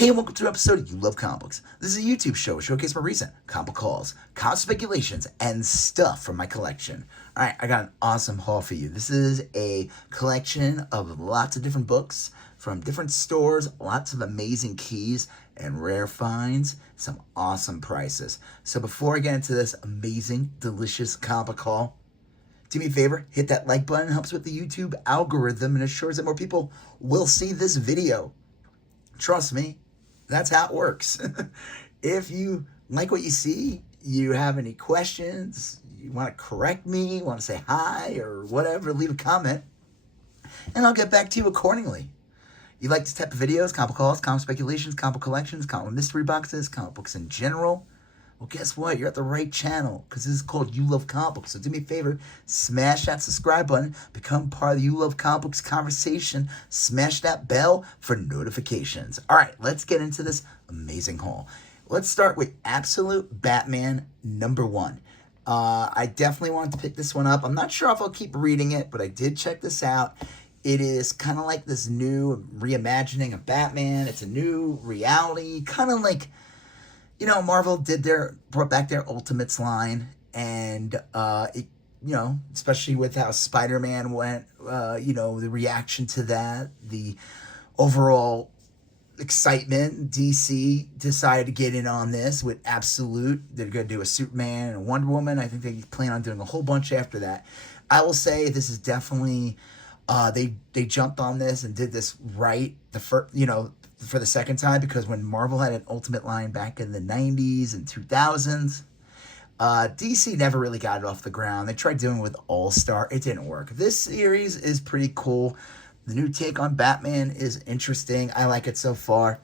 Hey, and welcome to an episode of You Love Comic Books. This is a YouTube show where I showcase my recent comic book hauls, comic speculations, and stuff from my collection. Alright, I got an awesome haul for you. This is a collection of lots of different books from different stores, lots of amazing keys and rare finds, some awesome prices. So before I get into this amazing, delicious comic book haul, do me a favor, hit that like button. It helps with the YouTube algorithm and ensures that more people will see this video. Trust me, that's how it works. If you like what you see, you have any questions, you want to correct me, want to say hi or whatever, leave a comment, and I'll get back to you accordingly. You like this type of videos, comic hauls, comic speculations, comic collections, comic mystery boxes, comic books in general? Well, guess what? You're at the right channel because this is called You Love Comic Books. So do me a favor, smash that subscribe button, become part of the You Love Comic Books conversation, smash that bell for notifications. All right, let's get into this amazing haul. Let's start with Absolute Batman #1. I definitely wanted to pick this one up. I'm not sure if I'll keep reading it, but I did check this out. It is kind of like this new reimagining of Batman. It's a new reality, kind of like, you know, Marvel brought back their Ultimates line, and especially with how Spider-Man went, the reaction to that, the overall excitement. DC decided to get in on this with Absolute. They're going to do a Superman and a Wonder Woman. I think they plan on doing a whole bunch after that. I will say this is definitely, they jumped on this and did this right for the second time, because when Marvel had an Ultimate line back in the 90s and 2000s, DC never really got it off the ground. They tried doing it with All-Star. It didn't work. This series is pretty cool. The new take on Batman is interesting. I like it so far.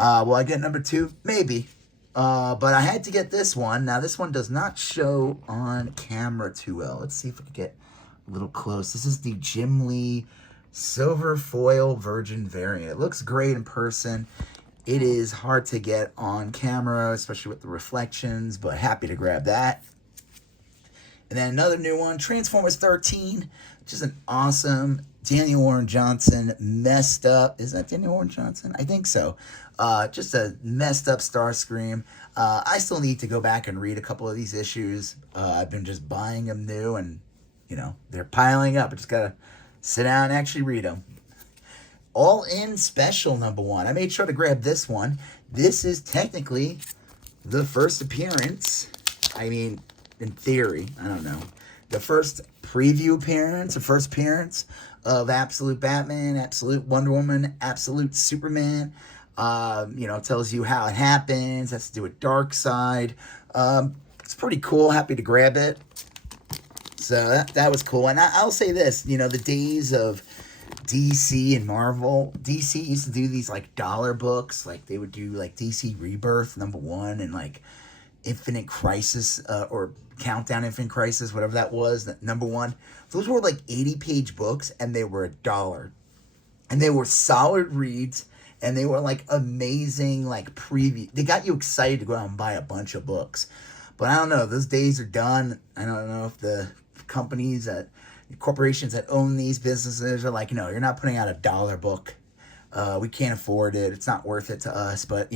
Will I get #2? Maybe. But I had to get this one. Now, this one does not show on camera too well. Let's see if we can get a little close. This is the Jim Lee Silver Foil Virgin variant. It looks great in person. It is hard to get on camera, especially with the reflections, but happy to grab that. And then another new one, Transformers 13, which is an awesome Daniel Warren Johnson messed up. Is that Daniel Warren Johnson? I think so. Just a messed up Starscream. I still need to go back and read a couple of these issues. I've been just buying them new, and, they're piling up. I just got to sit down and actually read them. All In Special #1. I made sure to grab this one. This is technically the first appearance. I mean, in theory, I don't know. The first preview appearance, the first appearance of Absolute Batman, Absolute Wonder Woman, Absolute Superman. Tells you how it happens. Has to do with Darkseid. It's pretty cool. Happy to grab it. So that was cool. And I'll say this, the days of DC and Marvel, DC used to do these like dollar books. Like they would do like DC Rebirth #1 and like Infinite Crisis or Countdown Infinite Crisis, whatever that was, #1. Those were like 80-page books, and they were $1. And they were solid reads, and they were like amazing like preview. They got you excited to go out and buy a bunch of books. But I don't know, those days are done. I don't know if the corporations that own these businesses are like, no, you're not putting out a $1 book. We can't afford it. It's not worth it to us. But,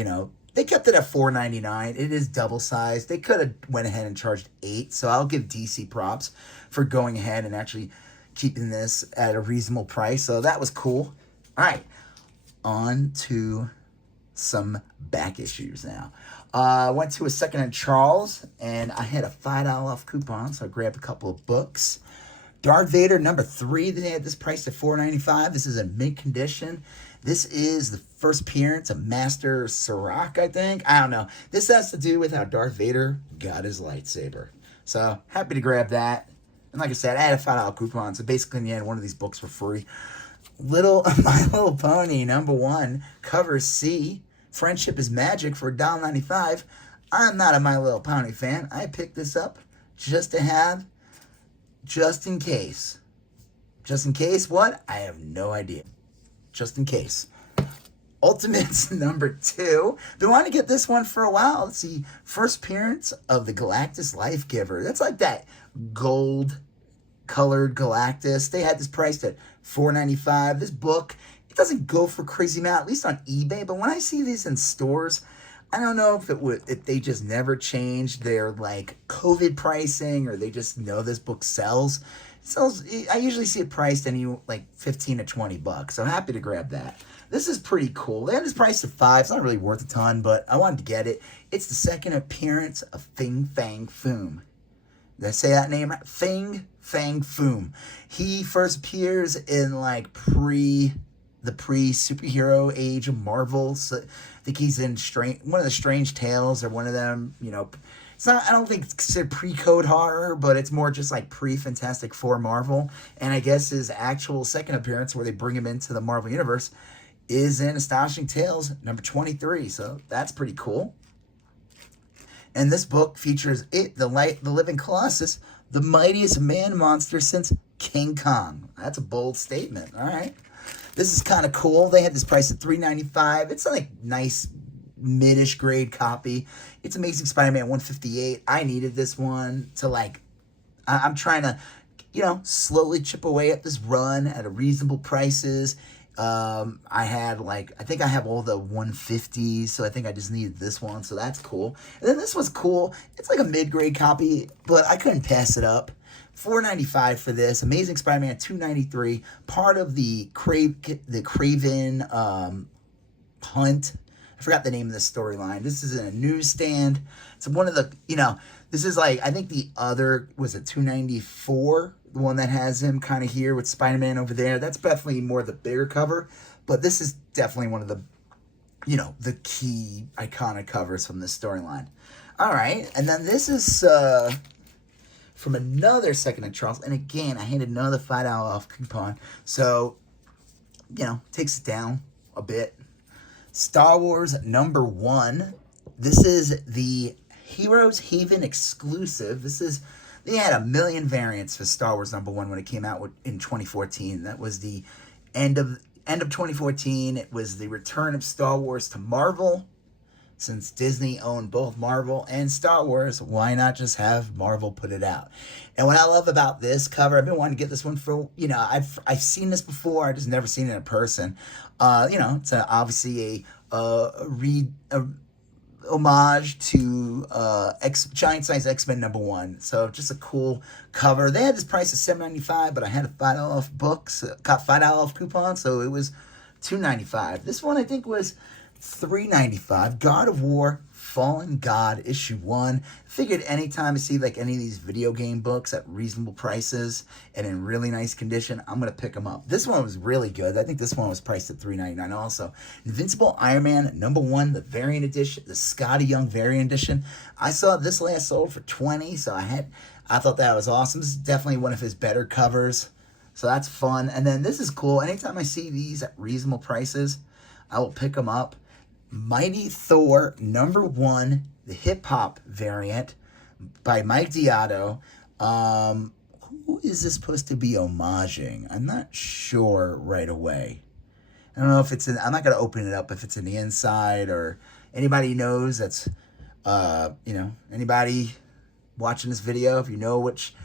they kept it at $4.99. It is double sized. They could have went ahead and charged $8. So I'll give DC props for going ahead and actually keeping this at a reasonable price. So that was cool. All right, on to some back issues now. I went to a secondhand Charles, and I had a $5 off coupon, so I grabbed a couple of books. Darth Vader #3, they had this priced at $4.95. This is in mint condition. This is the first appearance of Master Serac, I think. I don't know. This has to do with how Darth Vader got his lightsaber. So, happy to grab that. And like I said, I had a $5 coupon, so basically in the end, one of these books for free. My Little Pony #1, cover C. Friendship is Magic for $1.95. I'm not a My Little Pony fan. I picked this up just to have, just in case. Just in case what? I have no idea. Just in case. Ultimates #2. Been wanting to get this one for a while. Let's see. First appearance of the Galactus Life Giver. That's like that gold colored Galactus. They had this priced at $4.95. This book it doesn't go for crazy amount, at least on eBay. But when I see these in stores, I don't know if they just never changed their like COVID pricing, or they just know this book sells. It sells. I usually see it priced like 15 to 20 bucks. So happy to grab that. This is pretty cool. They had this priced at $5. It's not really worth a ton, but I wanted to get it. It's the second appearance of Fin Fang Foom. Did I say that name right? Fin Fang Foom. He first appears in like the pre-superhero age of Marvel. So I think he's in one of the Strange Tales, or one of them, it's not, I don't think it's considered pre-code horror, but it's more just like pre-Fantastic Four Marvel. And I guess his actual second appearance, where they bring him into the Marvel Universe, is in Astonishing Tales number 23. So that's pretty cool. And this book features the living Colossus, the mightiest man monster since King Kong. That's a bold statement. All right. This is kind of cool. They had this price at $3.95. It's a like nice mid-ish grade copy. It's Amazing Spider-Man 158. I needed this one to I'm trying to, slowly chip away at this run at a reasonable prices. I think I have all the 150s, so I think I just needed this one, so that's cool. And then this was cool. It's like a mid-grade copy, but I couldn't pass it up. $4.95 for this. Amazing Spider-Man $2.93. Part of the Craven Hunt. I forgot the name of the storyline. This is in a newsstand. It's one of the, this is like, I think the other was at $2.94. The one that has him kind of here with Spider-Man over there. That's definitely more the bigger cover. But this is definitely one of the, the key iconic covers from this storyline. All right. And then this is from another Second and Charles. And again, I handed another $5 off coupon. So, takes it down a bit. Star Wars #1. This is the Heroes Haven exclusive. They had a million variants for Star Wars #1 when it came out in 2014. That was the end of 2014. It was the return of Star Wars to Marvel. Since Disney owned both Marvel and Star Wars, why not just have Marvel put it out? And what I love about this cover, I've been wanting to get this one for, I've seen this before. I've just never seen it in person. It's obviously a homage to Giant Size X-Men #1. So just a cool cover. They had this price of $7.95, but I had a $5 off got $5 off coupon, so it was $2.95. This one I think was $3.95. God of War Fallen God issue 1. Figured anytime I see like any of these video game books at reasonable prices and in really nice condition, I'm gonna pick them up. This one was really good. I think this one was priced at $3.99 also. Invincible Iron Man #1, the variant edition, the Scotty Young variant edition. I saw this last sold for $20, so I thought that was awesome. This is definitely one of his better covers, so that's fun. And then this is cool. Anytime I see these at reasonable prices, I will pick them up. Mighty Thor #1, the hip-hop variant by Mike Deodato. Who is this supposed to be homaging? I'm not sure right away. I don't know if it's I'm not going to open it up if it's in the inside, or anybody knows that's, anybody watching this video, if you know which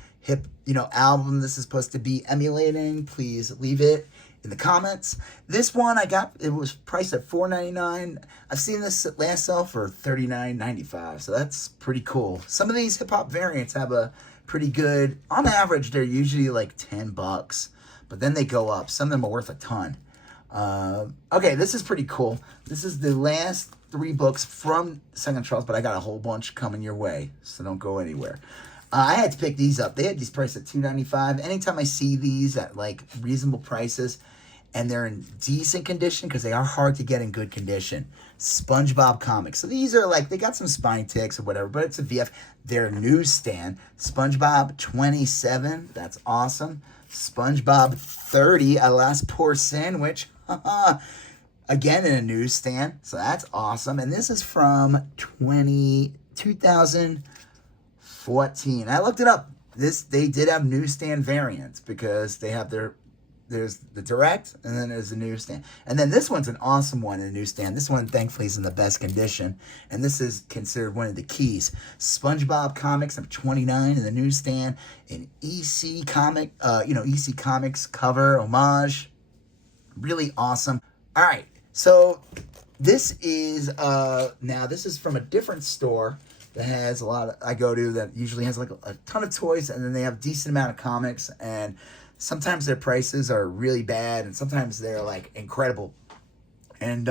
album this is supposed to be emulating, please leave it in the comments. This one it was priced at $4.99. I've seen this last sell for $39.95, so that's pretty cool. Some of these hip-hop variants have a pretty good, on average, they're usually like $10, but then they go up. Some of them are worth a ton. Okay, this is pretty cool. This is the last 3 books from Second Charles, but I got a whole bunch coming your way, so don't go anywhere. I had to pick these up. They had these priced at $2.95. Anytime I see these at like reasonable prices and they're in decent condition, because they are hard to get in good condition, SpongeBob comics. So these are like, they got some spine ticks or whatever, but it's a VF. They're newsstand. SpongeBob 27. That's awesome. SpongeBob 30. A Last Poor Sandwich. Again in a newsstand. So that's awesome. And this is from 2014. I looked it up. They did have newsstand variants, because they have there's the direct, and then there's the newsstand. And then this one's an awesome one in the newsstand. This one, thankfully, is in the best condition. And this is considered one of the keys. SpongeBob Comics number 29 in the newsstand. An EC Comics cover homage. Really awesome. All right, so this is now this is from a different store that has a lot of, I go to, that usually has like a ton of toys, and then they have a decent amount of comics, and sometimes their prices are really bad and sometimes they're like incredible. And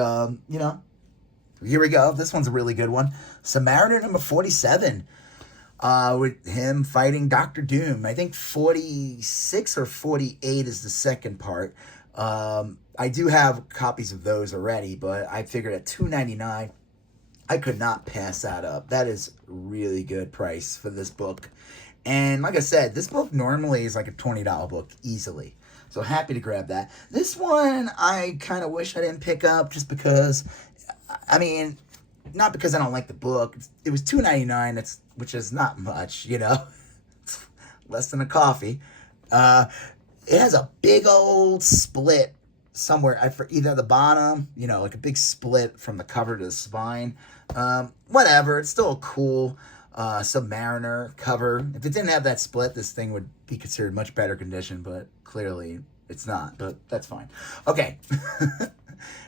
you know, here we go. This one's a really good one. Submariner number 47. With him fighting Doctor Doom. I think 46 or 48 is the second part. I do have copies of those already, but I figured at $2.99, I could not pass that up. That is really good price for this book. And like I said, this book normally is like a $20 book easily. So happy to grab that. This one I kind of wish I didn't pick up just because, I mean, not because I don't like the book. It was $2.99, which is not much, you know. Less than a coffee. It has a big old split somewhere for either the bottom, you know, like a big split from the cover to the spine. Whatever, it's still a cool Submariner cover. If it didn't have that split, this thing would be considered much better condition, but clearly it's not, but that's fine. Okay.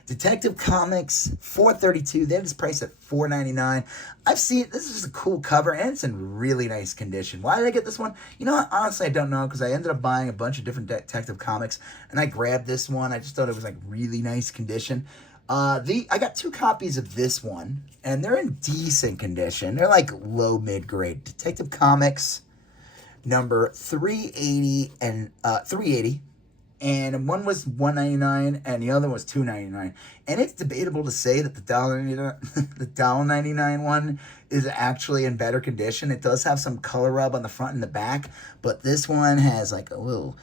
Detective Comics 432. They have this price at $4.99. I've seen, this is just a cool cover, and it's in really nice condition. Why did I get this one? You know what? Honestly, I don't know, because I ended up buying a bunch of different Detective Comics, and I grabbed this one. I just thought it was like really nice condition. I got 2 copies of this one, and they're in decent condition. They're like low mid-grade. Detective Comics number 380 and 380. And one was $1.99 and the other was $2.99. And it's debatable to say that the $1.99 one is actually in better condition. It does have some color rub on the front and the back, but this one has like a little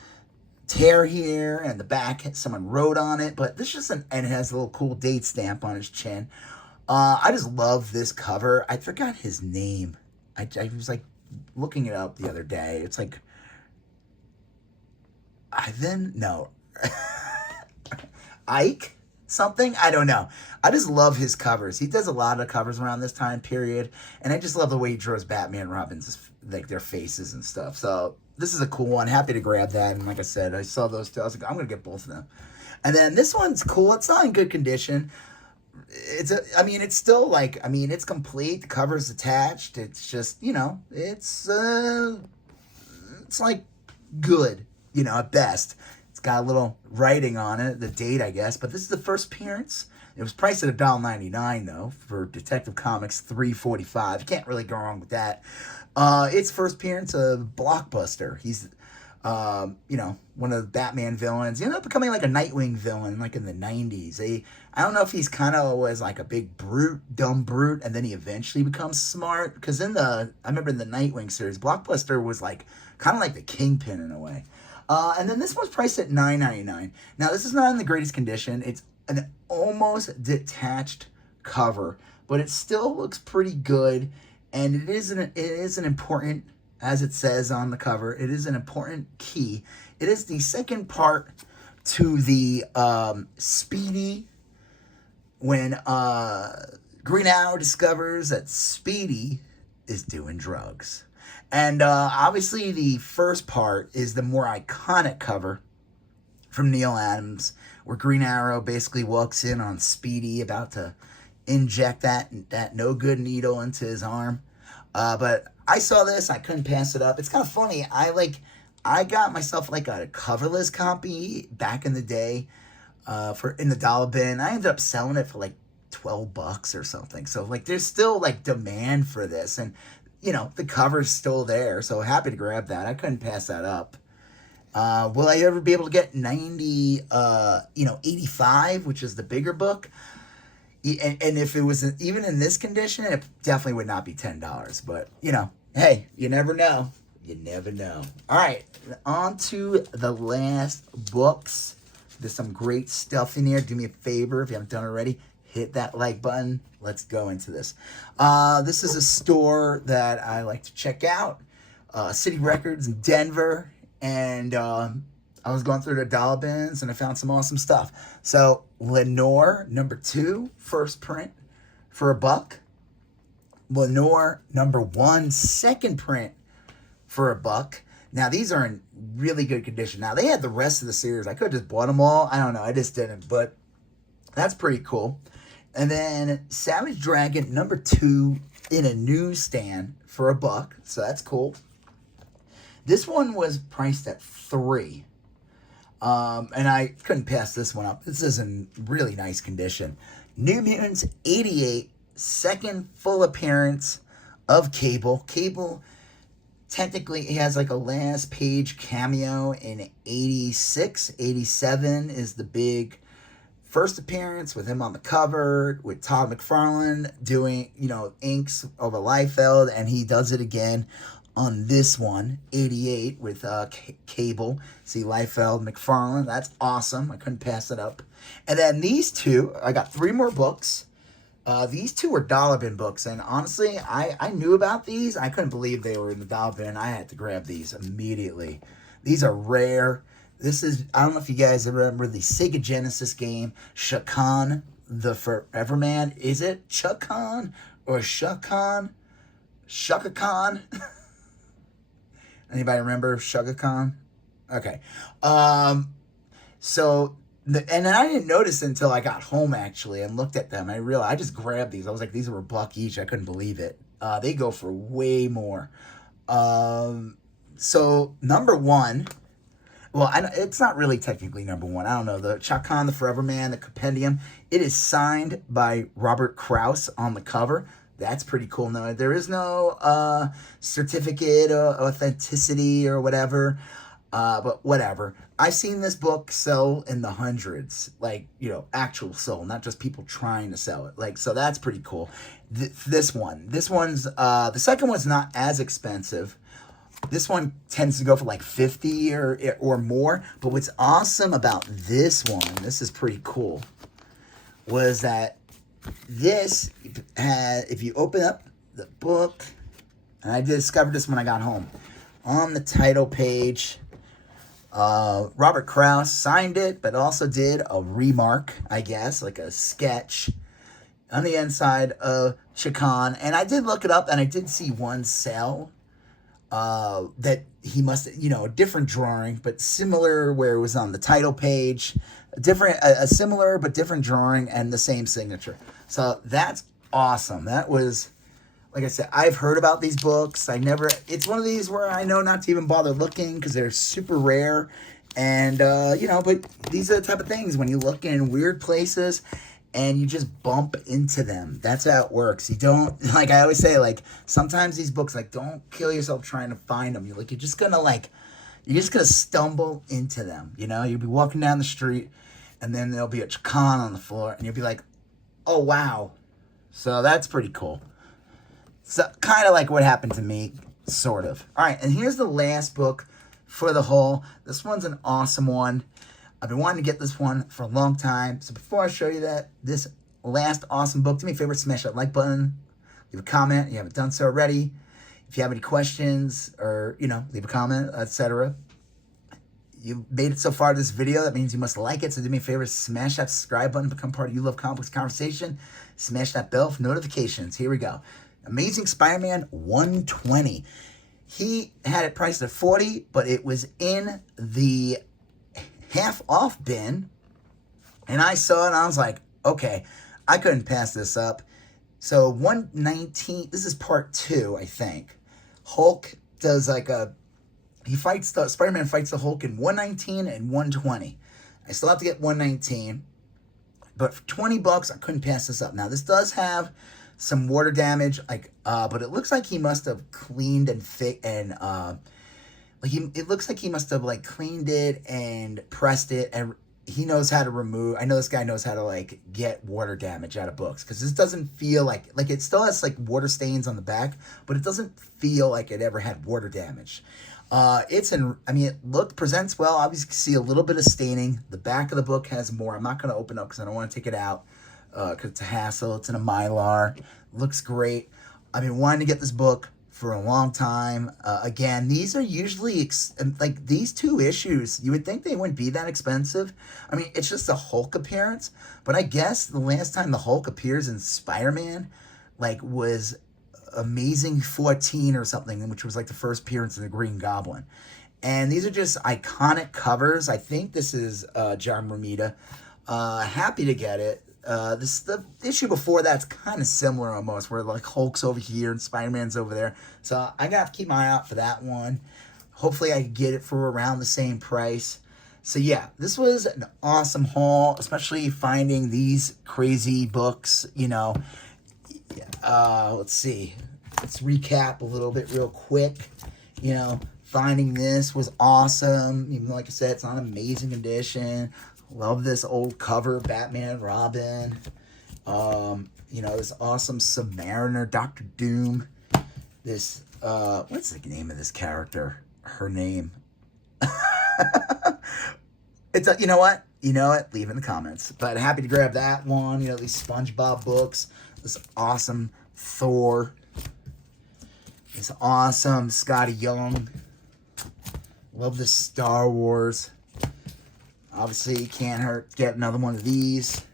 tear here, and the back someone wrote on it. But this just and it has a little cool date stamp on his chin. I just love this cover. I forgot his name. I was like looking it up the other day. It's like Ivan? No. Ike? Something? I don't know. I just love his covers. He does a lot of covers around this time period, and I just love the way he draws Batman and Robin's, like, their faces and stuff. So this is a cool one. Happy to grab that. And like I said, I saw those two. I was like, I'm going to get both of them. And then this one's cool. It's not in good condition. It's still like, it's complete. The cover's attached. It's just, it's like good, at best. It's got a little writing on it, the date, I guess. But this is the first appearance. It was priced at $1.99 though for Detective Comics 345. You can't really go wrong with that. It's first appearance of Blockbuster. He's one of the Batman villains. He ended up becoming like a Nightwing villain, like in the 90s. I don't know if he's kind of was like a big brute, dumb brute, and then he eventually becomes smart. Because I remember in the Nightwing series, Blockbuster was like kind of like the Kingpin in a way. And then this one's priced at $9.99. Now this is not in the greatest condition. It's an almost detached cover, but it still looks pretty good. And it is an important, as it says on the cover, it is an important key. It is the second part to the Speedy, when Green Arrow discovers that Speedy is doing drugs. And obviously the first part is the more iconic cover from Neal Adams, where Green Arrow basically walks in on Speedy about to inject that no good needle into his arm. But I saw this, I couldn't pass it up. It's kind of funny. I got myself like a coverless copy back in the day in the dollar bin. I ended up selling it for like $12 or something. So like there's still like demand for this, and the cover's still there. So happy to grab that. I couldn't pass that up. Will I ever be able to get 85, which is the bigger book? And if it was even in this condition, it definitely would not be $10. But, hey, you never know. You never know. All right, on to the last books. There's some great stuff in here. Do me a favor, if you haven't done it already, hit that like button. Let's go into this. This is a store that I like to check out. City Records in Denver. And I was going through the dollar bins and I found some awesome stuff. So Lenore number 2, first print for $1. Lenore number 1, second print for $1. Now, these are in really good condition. Now, they had the rest of the series. I could have just bought them all. I don't know. I just didn't. But that's pretty cool. And then Savage Dragon #2 in a newsstand for $1. So that's cool. This one was priced at $3. And I couldn't pass this one up. This is in really nice condition. New Mutants 88, second full appearance of Cable. Cable, technically, he has like a last page cameo in 86. 87 is the big first appearance with him on the cover, with Todd McFarlane doing, inks over Liefeld, and he does it again on this one, 88, with Cable. See Liefeld, McFarlane. That's awesome. I couldn't pass it up. And then these two, I got 3 more books. These 2 were dollar bin books, and honestly, I knew about these. I couldn't believe they were in the dollar bin. I had to grab these immediately. These are rare. This is, I don't know if you guys remember the Sega Genesis game, Shakan the Forever Man. Is it Chuck-Con or Shuck-Con? Shuck-a-Con? Anybody remember Shuck-a-Con? Okay. So, and then I didn't notice until I got home, actually, and looked at them. I realized, I just grabbed these. I was like, these were $1 each. I couldn't believe it. They go for way more. So, #1... Well, it's not really technically #1. I don't know. The Chuck-Con the Forever Man, the compendium, it is signed by Robert Krause on the cover. That's pretty cool. No, there is no certificate of authenticity or whatever. But whatever. I've seen this book sell in the hundreds, like, actual sold, not just people trying to sell it. Like, so that's pretty cool. This one's, the second one's not as expensive. This one tends to go for like 50 or more. But what's awesome about this one, this is pretty cool, was that this had, if you open up the book, and I discovered this when I got home, on the title page, Robert Krause signed it, but also did a remark, I guess, like a sketch on the inside of Chuck-Con. And I did look it up, and I did see one sell that he must, a different drawing, but similar, where it was on the title page, a similar but different drawing and the same signature. So that's awesome. That was, like I said, I've heard about these books. It's one of these where I know not to even bother looking because they're super rare. And, but these are the type of things when you look in weird places and you just bump into them. That's how it works. You don't, like I always say, like, sometimes these books, like, don't kill yourself trying to find them. You're just gonna stumble into them, You'll be walking down the street, and then there'll be a Chuck-Con on the floor, and you'll be like, oh, wow. So that's pretty cool. So kind of like what happened to me, sort of. All right, and here's the last book for the haul. This one's an awesome one. I've been wanting to get this one for a long time. So before I show you this last awesome book, do me a favor, smash that like button, leave a comment if you haven't done so already. If you have any questions or, leave a comment, etc. You made it so far to this video, that means you must like it. So do me a favor, smash that subscribe button, become part of You Love Comic Books Conversation. Smash that bell for notifications. Here we go. Amazing Spider-Man 120. He had it priced at $40, but it was in the half off bin, and I saw it and I was like, okay, I couldn't pass this up. So 119, this is part 2, I think. Hulk does Spider-Man fights the Hulk in 119 and 120. I still have to get 119, but for $20, I couldn't pass this up. Now, this does have some water damage, but it looks like he must have cleaned and it looks like he must have cleaned it and pressed it, and he knows how to remove. I know this guy knows how to get water damage out of books, because this doesn't feel like it still has water stains on the back, but it doesn't feel like it ever had water damage. It presents well. Obviously, you can see a little bit of staining. The back of the book has more. I'm not going to open up because I don't want to take it out because it's a hassle. It's in a Mylar. Looks great. I've been wanting to get this book for a long time. Again, these are usually these 2 issues, you would think they wouldn't be that expensive. It's just a Hulk appearance, but I guess the last time the Hulk appears in Spider-Man was Amazing 14 or something, which was the first appearance of the Green Goblin. And these are just iconic covers. I think this is John Romita. Happy to get it. The issue before that's kind of similar almost, where like Hulk's over here and Spider-Man's over there. So I gotta keep my eye out for that one. Hopefully I can get it for around the same price. So yeah, this was an awesome haul, especially finding these crazy books, you know. Let's see. Let's recap a little bit real quick. You know, finding this was awesome. Even like I said, it's not an amazing edition. Love this old cover, Batman and Robin. You know, this awesome Submariner, Doctor Doom. This, what's the name of this character? Her name. It's you know what? You know it. Leave in the comments. But happy to grab that one. You know, these SpongeBob books. This awesome Thor. This awesome Scotty Young. Love this Star Wars. Obviously, can't hurt get another one of these.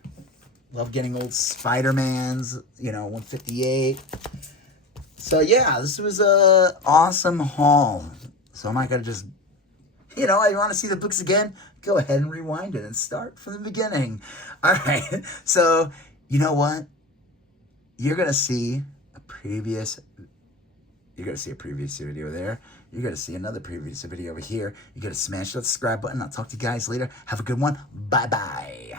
Love getting old Spider-Mans. You know, 158. So yeah, this was a awesome haul. So I'm not gonna just, you know, you want to see the books again? Go ahead and rewind it and start from the beginning. All right. So you know what? You're gonna see a previous. You're gonna see a previous video there. You're gonna see another previous video over here. You're gonna smash that subscribe button. I'll talk to you guys later. Have a good one. Bye bye.